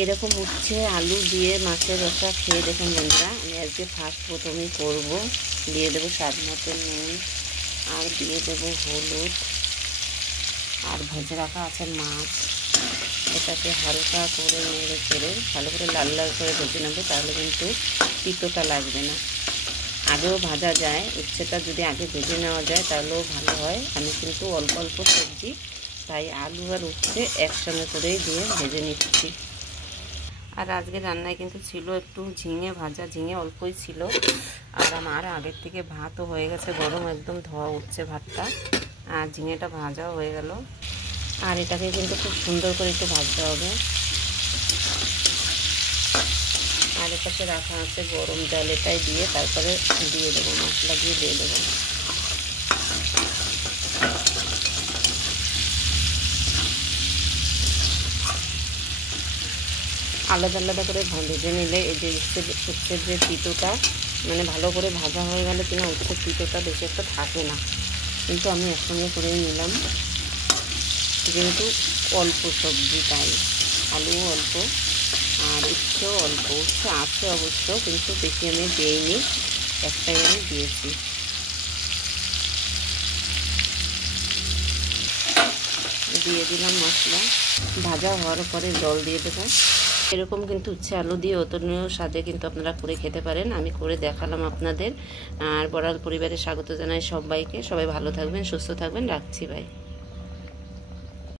এরকম উচ্ছে আলু দিয়ে মাছের রসা খেয়ে দেখুন বন্ধুরা। আমি আজকে ফার্স্ট প্রথমেই করব। দিয়ে দেবো স্বাদ মতো নুন, আর দিয়ে দেবো হলুদ, আর ভেজে রাখা আছে মাছ। এটাকে হালকা করে নেড়ে চেড়ে ভালো করে লাল লাল করে ভেজে নেবো, তাহলে কিন্তু তিতোটা লাগবে না। আগেও ভাজা যায়, উচ্ছেটা যদি আগে ভেজে নেওয়া যায় তাহলেও ভালো হয়। আমি কিন্তু অল্প অল্প সবজি, তাই আলু আর উচ্ছে একসঙ্গে করেই দিয়ে ভেজে নিচ্ছি। আর আজকে রান্নায় কিন্তু ছিল একটু ঝিঙে ভাজা, ঝিঙে অল্পই ছিল। আর আমার আগের থেকে ভাতও হয়ে গেছে গরম, একদম ধোয়া উঠছে ভাতটা, আর ঝিঙেটা ভাজাও হয়ে গেল। আর এটাকে কিন্তু খুব সুন্দর করে একটু ভাজতে হবে। আর এটাকে রাখা আছে গরম জল, এটাই দিয়ে তারপরে দিয়ে দেবো, মশলা দিয়ে দেবো। আলাদা আলাদা করে ভেজে নিলে এই যে উচ্ছের যে তিতোটা, মানে ভালো করে ভাজা হয়ে গেলে কিনা উচ্ছের তিতোটা বেশি একটা থাকে না। কিন্তু আমি একসঙ্গে করেই নিলাম, যেহেতু অল্প সবজি তাই। আলুও অল্প আর উচ্ছেও অল্প। উচ্ছে আছে অবশ্য, কিন্তু বেশি আমি দিইনি, একটাই আমি দিয়েছি। দিয়ে দিলাম মশলা, ভাজা হওয়ার পরে জল দিয়ে দেবো। এরকম কিন্তু উচ্ছে আলু দিয়ে অতনীয় স্বাদে কিন্তু আপনারা করে খেতে পারেন। আমি করে দেখালাম আপনাদের। আর বড়াল পরিবারের স্বাগত জানাই সবাইকে। সবাই ভালো থাকবেন, সুস্থ থাকবেন, রাখছি, বাই।